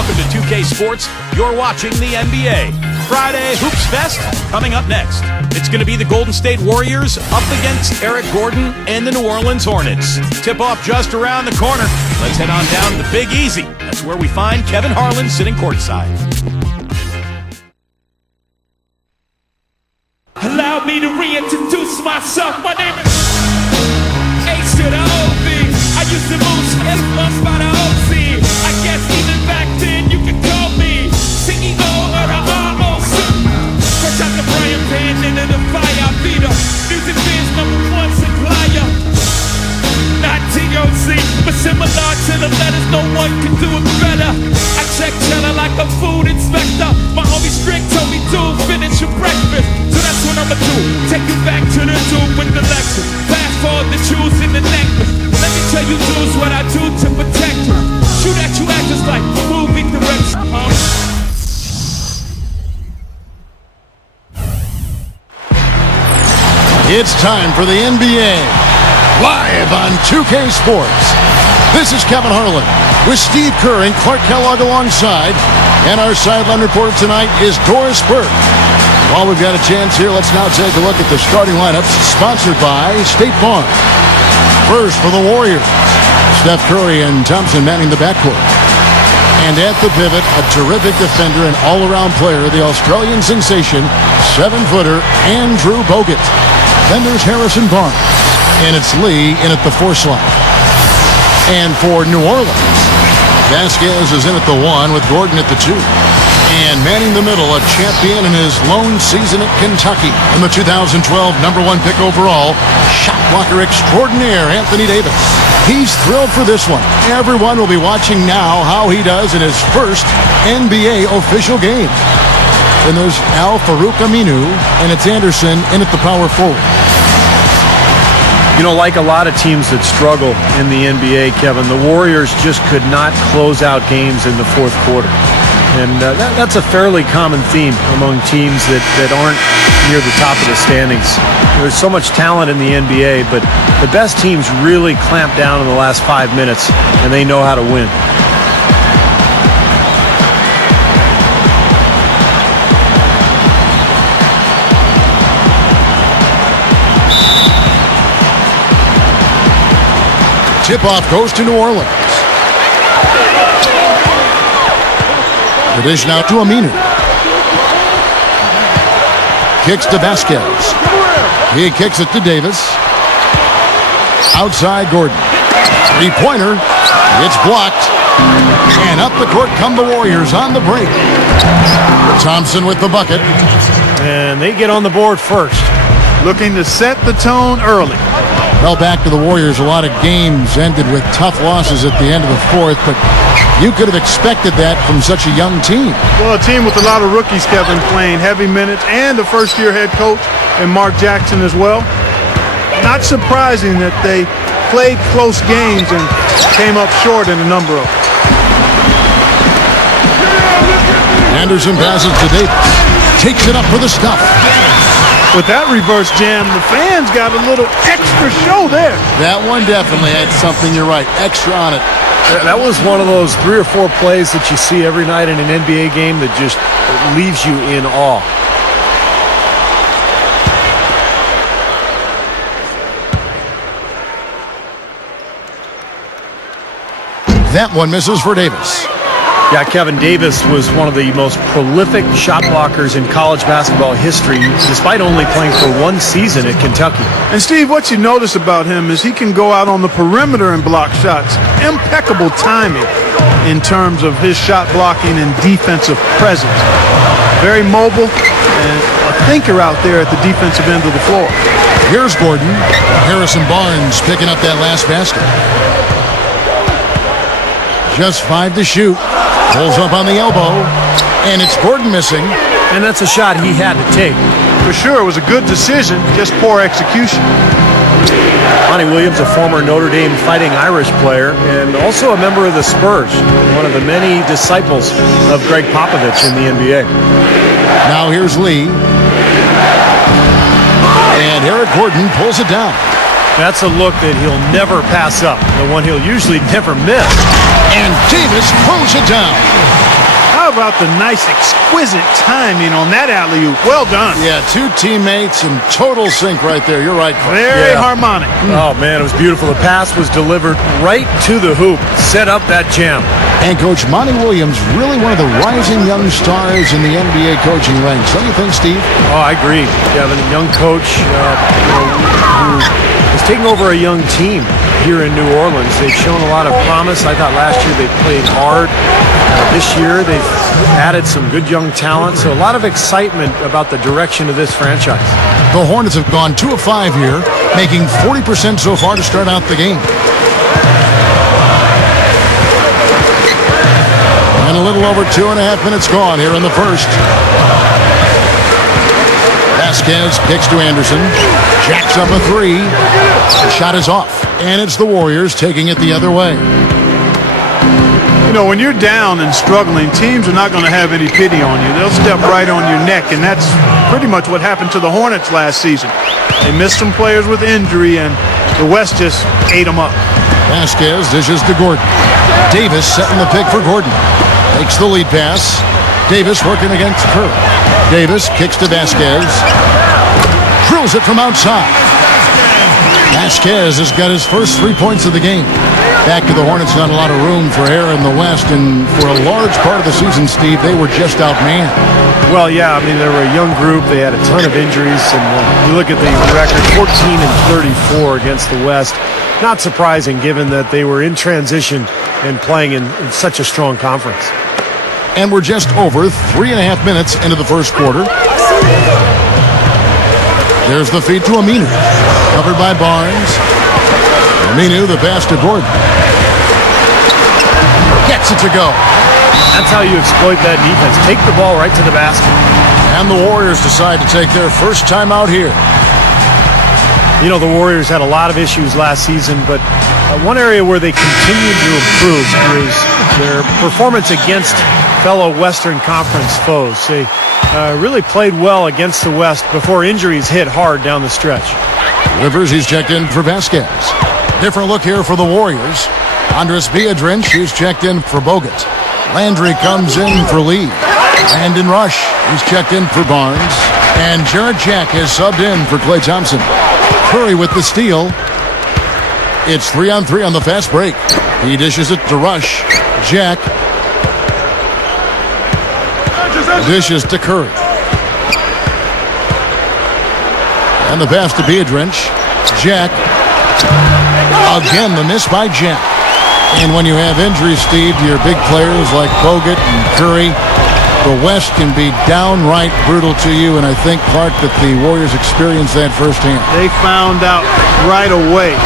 welcome to 2K Sports. You're watching the NBA. Friday Hoops Fest coming up next. It's going to be the Golden State Warriors up against Eric Gordon and the New Orleans Hornets. Tip-off just around the corner. Let's head on down to the Big Easy. That's where we find Kevin Harlan sitting courtside. Allow me to reintroduce myself. My name is H to the O-V. I used to move influenced by the OC. I guess even back then you could call me CEO of the ROC. Fresh out the frying pan into the fire. I be the music biz #1 supplier. Not TOC, but similar to the letters, no one can do it better. I check cheddar like a food inspector. My homie Strick told me to finish your breakfast. So that's what I'ma do. Take you back to the dude with the lecture. Fast forward the shoes in the necklace. Let me tell you dudes what I do to protect you. Shoot at you actors like movie direction. It's time for the NBA, live on 2K Sports. This is Kevin Harlan with Steve Kerr and Clark Kellogg alongside, and our sideline reporter tonight is Doris Burke. While we've got a chance here, let's now take a look at the starting lineups, sponsored by State Farm. First for the Warriors, Steph Curry and Thompson manning the backcourt. And at the pivot, a terrific defender and all-around player, the Australian sensation, 7-footer Andrew Bogut. Then there's Harrison Barnes, and it's Lee in at the 4 slot. And for New Orleans, Vasquez is in at the 1 with Gordon at the 2. And manning the middle, a champion in his lone season at Kentucky. And the 2012 #1 pick overall, shot blocker extraordinaire Anthony Davis. He's thrilled for this one. Everyone will be watching now how he does in his first NBA official game. Then there's Al Farouk Aminu, and it's Anderson in at the power forward. You know, like a lot of teams that struggle in the NBA, Kevin, the Warriors just could not close out games in the fourth quarter. And that's a fairly common theme among teams that aren't near the top of the standings. There's so much talent in the NBA, but the best teams really clamp down in the last 5 minutes, and they know how to win. Tip-off goes to New Orleans. The dish now to Aminu. Kicks to Vasquez. He kicks it to Davis. Outside Gordon. Three-pointer. It's blocked. And up the court come the Warriors on the break. Thompson with the bucket. And they get on the board first. Looking to set the tone early. Well, back to the Warriors, a lot of games ended with tough losses at the end of the fourth, but you could have expected that from such a young team. Well, a team with a lot of rookies, Kevin, playing heavy minutes, and a first-year head coach in Mark Jackson as well. Not surprising that they played close games and came up short in a number of them. Anderson passes to Davis. Takes it up for the stuff. With that reverse jam, the fans got a little extra show there. That one definitely had something, you're right, extra on it. That was one of those 3 or 4 plays that you see every night in an NBA game that just leaves you in awe. That one misses for Davis. Yeah, Kevin, Davis was one of the most prolific shot blockers in college basketball history, despite only playing for 1 season at Kentucky. And Steve, what you notice about him is he can go out on the perimeter and block shots. Impeccable timing in terms of his shot blocking and defensive presence. Very mobile and a thinker out there at the defensive end of the floor. Here's Gordon. Harrison Barnes picking up that last basket. Just 5 to shoot. Pulls up on the elbow, and it's Gordon missing. And that's a shot he had to take. For sure, it was a good decision, just poor execution. Monty Williams, a former Notre Dame Fighting Irish player, and also a member of the Spurs, one of the many disciples of Greg Popovich in the NBA. Now here's Lee. And Eric Gordon pulls it down. That's a look that he'll never pass up, the one he'll usually never miss. And Davis throws it down. how about the nice, exquisite timing on that alley-oop? Well done. Yeah, two teammates in total sync right there. You're right, Clark. Very Yeah. harmonic. Oh, man, it was beautiful. The pass was delivered right to the hoop. Set up that jam. And Coach Monty Williams, really one of the rising young stars in the NBA coaching ranks. Don't you think, Steve? Oh, I agree. Kevin, a young coach who is taking over a young team here in New Orleans. They've shown a lot of promise. I thought last year they played hard. This year they've added some good young talent. So a lot of excitement about the direction of this franchise. The Hornets have gone 2 of 5 here, making 40% so far to start out the game. And a little over 2.5 minutes gone here in the first. Vasquez kicks to Anderson. Jacks up a 3. The shot is off. And it's the Warriors taking it the other way. You know, when you're down and struggling, teams are not going to have any pity on you. They'll step right on your neck, and that's pretty much what happened to the Hornets last season. They missed some players with injury, and the West just ate them up. Vasquez dishes to Gordon. Davis setting the pick for Gordon. Takes the lead pass. Davis working against Kerr. Davis kicks to Vasquez. Drills it from outside. Vasquez has got his first 3 points of the game. Back to the Hornets, not a lot of room for error in the West, and for a large part of the season, Steve, they were just outmanned. Well, yeah, I mean, they were a young group. They had a ton of injuries, and you look at the record, 14-34 against the West. Not surprising, given that they were in transition and playing in such a strong conference. And we're just over 3.5 minutes into the first quarter. There's the feed to Aminu. Covered by Barnes. Aminu, the pass to Gordon. Gets it to go. That's how you exploit that defense. Take the ball right to the basket. And the Warriors decide to take their first time out here. You know, the Warriors had a lot of issues last season, but one area where they continued to improve was their performance against fellow Western Conference foes. They really played well against the West before injuries hit hard down the stretch. Rivers, he's checked in for Vasquez. Different look here for the Warriors. Andres Biedrins, he's checked in for Bogut. Landry comes in for Lee. Landon Rush, he's checked in for Barnes. And Jarrett Jack has subbed in for Klay Thompson. Curry with the steal. It's 3-on-3 on the fast break. He dishes it to Rush. Jack dishes to Curry. And the pass to Biedrins. Jack. Again, the miss by Jack. And when you have injuries, Steve, to your big players like Bogut and Curry, the West can be downright brutal to you, and I think, Clark, that the Warriors experienced that firsthand. They found out right away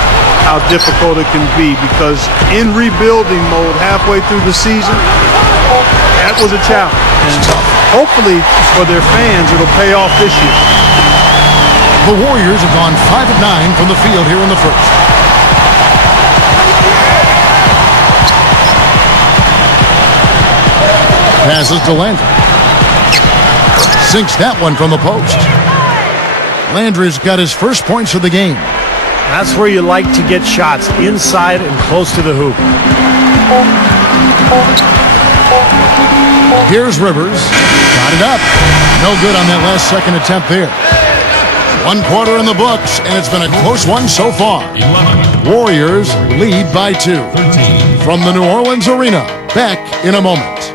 how difficult it can be, because in rebuilding mode halfway through the season, that was a challenge. And hopefully for their fans, it'll pay off this year. The Warriors have gone 5 of 9 from the field here in the first. Passes to Landry. Sinks that one from the post. Landry's got his first points of the game. That's where you like to get shots, inside and close to the hoop. Here's Rivers. Got it up. No good on that last second attempt there. 1 quarter in the books, and it's been a close one so far. Warriors lead by 2. From the New Orleans Arena, back in a moment.